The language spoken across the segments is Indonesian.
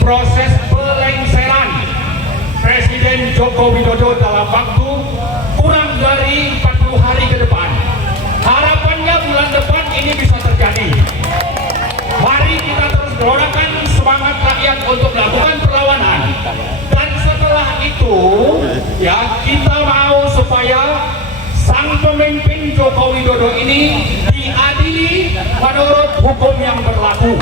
proses pelengseran Presiden Joko Widodo dalam waktu kurang dari 40 hari ke depan. Harapannya bulan depan ini bisa terjadi. Mari kita terus gelorakan semangat rakyat untuk melakukan perlawanan. Dan setelah itu, ya, kita mau supaya sang pemimpin Joko Widodo ini diadili menurut hukum yang berlaku.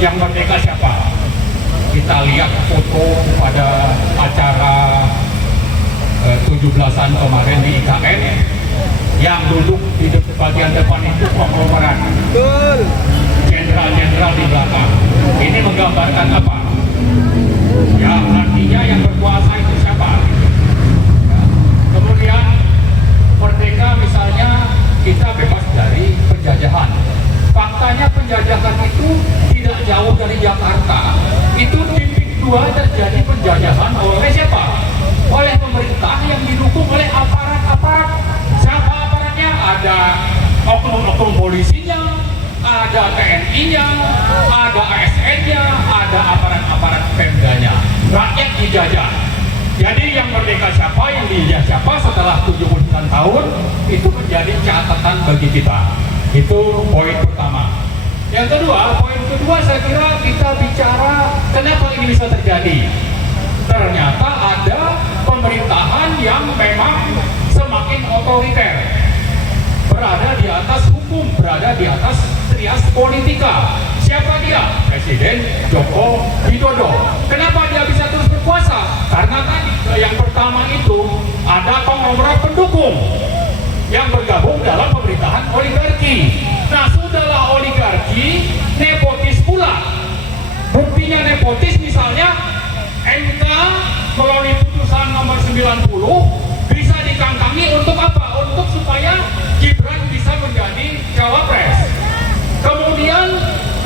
Yang merdeka siapa? Kita lihat foto pada acara 17-an kemarin di IKN, yang duduk di bagian depan itu konglomerat, jenderal-jenderal di belakang. Ini menggambarkan apa? Ya, artinya yang berkuasa itu siapa? Ya. Kemudian merdeka misalnya kita bebas dari penjajahan. Faktanya penjajahan itu tidak jauh dari Jakarta. Itu di Pik 2 terjadi penjajahan oleh siapa? Oleh pemerintah yang didukung oleh aparat-aparat. Siapa aparatnya? Ada oknum-oknum polisinya, ada TNI-nya, ada ASN-nya, ada aparat-aparat Pemdanya. Rakyat dijajah. Jadi yang merdeka siapa, yang dijajah siapa setelah 79 tahun, itu menjadi catatan bagi kita. Itu poin pertama. Yang kedua, poin kedua saya kira kita bicara kenapa ini bisa terjadi. Ternyata ada pemerintahan yang memang semakin otoriter, berada di atas hukum, berada di atas trias politika. Siapa dia? Presiden Joko Widodo. Kenapa dia bisa terus berkuasa? Karena tadi yang pertama itu ada konglomerat pendukung yang bergabung dalam pemerintahan oligarki. Nah, sudahlah oligarki, nepotis pula. Buktinya nepotis misalnya MK melalui putusan nomor 90 bisa dikangkangi untuk apa? Untuk supaya Gibran bisa menjadi cawapres. Kemudian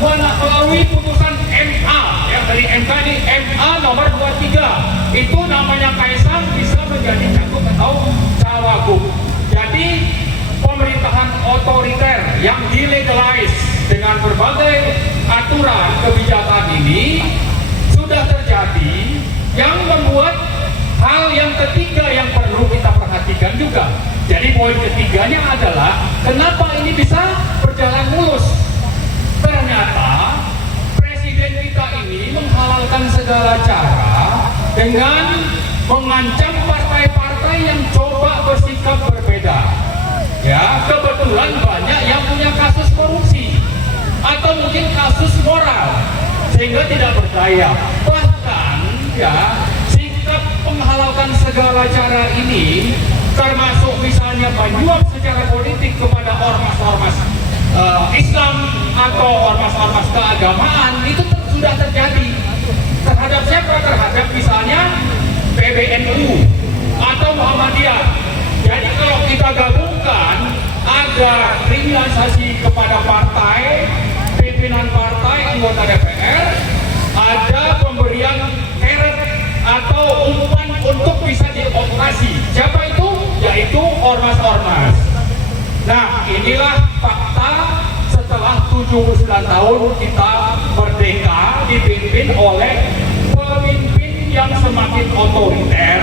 melalui putusan MA, yang dari MK ini MA nomor 23, itu namanya Kaisang bisa menjadi cagup atau cawagup. Jadi pemerintahan otoriter yang dilegalize dengan berbagai aturan kebijakan ini sudah terjadi, yang membuat hal yang ketiga yang perlu kita perhatikan juga. Jadi poin ketiganya adalah kenapa ini bisa berjalan mulus. Ternyata presiden kita ini menghalalkan segala cara dengan mengancam partai-partai yang coba bersikap berbeda. Ya, kebetulan banyak yang punya kasus korupsi atau mungkin kasus moral sehingga tidak berdaya. Bahkan ya, sikap menghalalkan segala cara ini termasuk misalnya menyuap secara politik kepada ormas-ormas Islam atau ormas-ormas keagamaan itu sudah terjadi. Terhadap siapa? Terhadap misalnya PBNU atau Muhammadiyah. Jadi kalau kita gabungkan, ada kriminalisasi kepada partai, pimpinan partai, anggota DPR, ada pemberian carrot atau umpan untuk bisa dioperasi. Siapa itu? Yaitu ormas-ormas. Nah, inilah fakta setelah 79 tahun kita merdeka dipimpin oleh pemimpin yang semakin otoriter,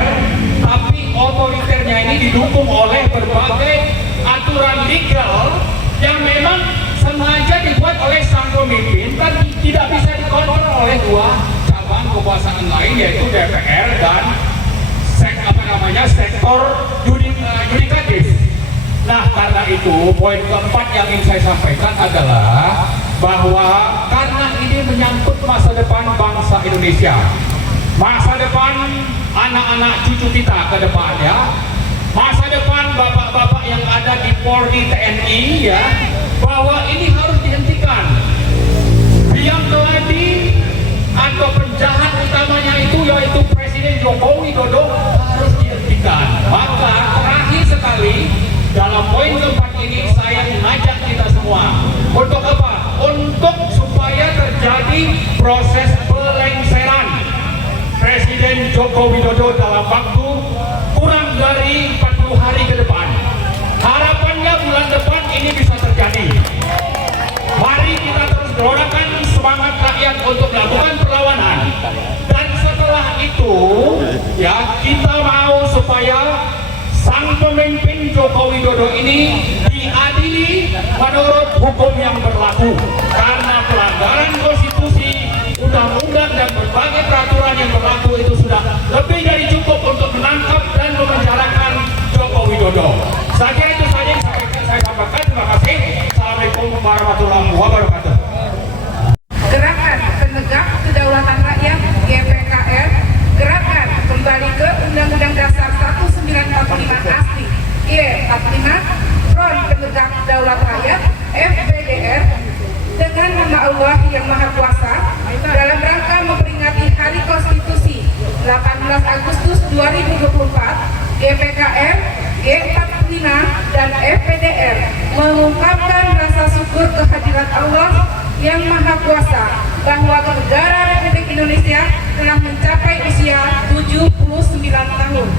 tapi otoriternya ini didukung oleh berbagai aturan legal yang memang sengaja dibuat oleh sang pemimpin dan tidak bisa dikontrol oleh dua cabang kekuasaan lain, yaitu DPR dan sektor yudikatif. Nah, karena itu poin keempat yang ingin saya sampaikan adalah bahwa karena ini menyangkut masa depan bangsa Indonesia, masa depan anak-anak cucu kita ke depan, ya, masa depan bapak-bapak yang ada di Polri, TNI, ya, bahwa ini harus dihentikan. Yang keladi atau penjahat utamanya itu yaitu Presiden Joko Widodo harus dihentikan. Maka terakhir sekali dalam poin keempat ini saya mengajak kita semua untuk apa? Untuk supaya terjadi proses pelengseran Presiden Joko Widodo dalam waktu kurang dari 40 hari ke depan. rakyat untuk melakukan perlawanan. Dan setelah itu, ya kita mau supaya sang pemimpin Joko Widodo ini diadili menurut hukum yang berlaku, karena pelanggaran konstitusi, undang-undang dan berbagai peraturan yang berlaku itu sudah lebih dari cukup untuk menangkap dan memenjarakan Joko Widodo. Saja itu saja yang saya sampaikan. Terima kasih. Assalamualaikum warahmatullahi wabarakatuh. Gerakan Penegak Kedaulatan Rakyat GPKR, gerakan kembali ke Undang-Undang Dasar 1945 asli G45, Front Penegak Daulat Rakyat FPDR, dengan nama Allah yang Maha Kuasa, dalam rangka memperingati Hari Konstitusi 18 Agustus 2024, GPKR, G45 dan FPDR mengungkapkan rasa syukur kehadirat Allah yang Maha Kuasa bahwa negara Republik Indonesia telah mencapai usia 79 tahun.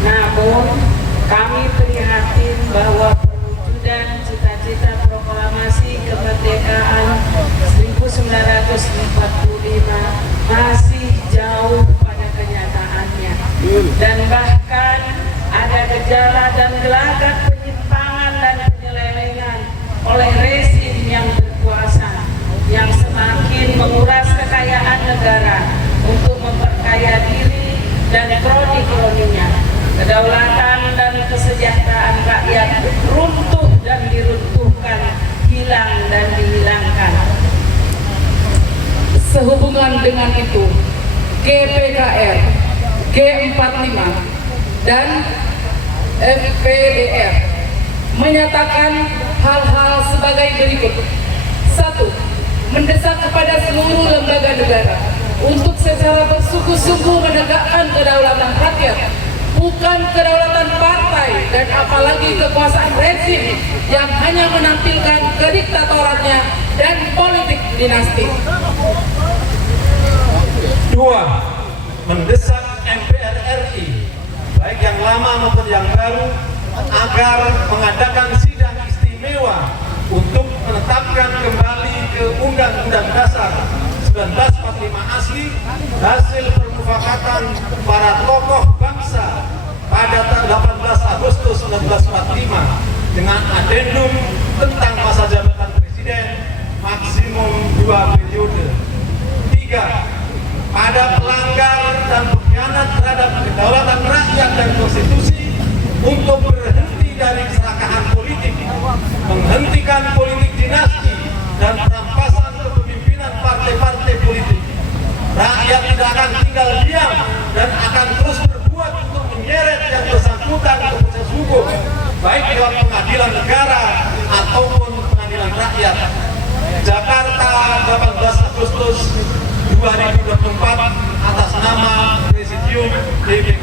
Namun, kami prihatin bahwa perwujudan cita-cita proklamasi kemerdekaan 1945 masih jauh pada kenyataannya, dan bahkan ada gejala dan gelagat penyimpangan dan penyelewengan oleh rezim yang berkuasa yang semakin menguras kekayaan negara untuk memperkaya diri dan kroni-kroninya. Kedaulatan dan kesejahteraan rakyat runtuh dan diruntuhkan, hilang dan dihilangkan. Sehubungan dengan itu, GPKR, G45 dan FPDR menyatakan hal-hal sebagai berikut. 1. Mendesak kepada seluruh lembaga negara untuk secara bersungguh-sungguh menegakkan kedaulatan rakyat, bukan kedaulatan partai dan apalagi kekuasaan rezim yang hanya menampilkan kediktatorannya dan politik dinasti. 2. Mendesak MPR RI, baik yang lama maupun yang baru, agar mengadakan sidang istimewa untuk menetapkan kembali ke Undang-Undang Dasar 1945 asli hasil permufakatan para tokoh bangsa pada 18 Agustus 1945 dengan adendum tentang masa jabatan presiden maksimum 2 periode. 3. Ada pelanggar dan pengkhianat terhadap kedaulatan rakyat dan konstitusi untuk berhenti dari keserakahan politik, menghentikan politik dinasti dan perampasan kepemimpinan partai-partai politik. Rakyat tidak akan tinggal diam dan akan terus berbuat untuk menyeret yang bersangkutan ke proses hukum, baik lewat pengadilan negara ataupun pengadilan rakyat. Jakarta, 18 Agustus 2024, atas nama Presidium DPK.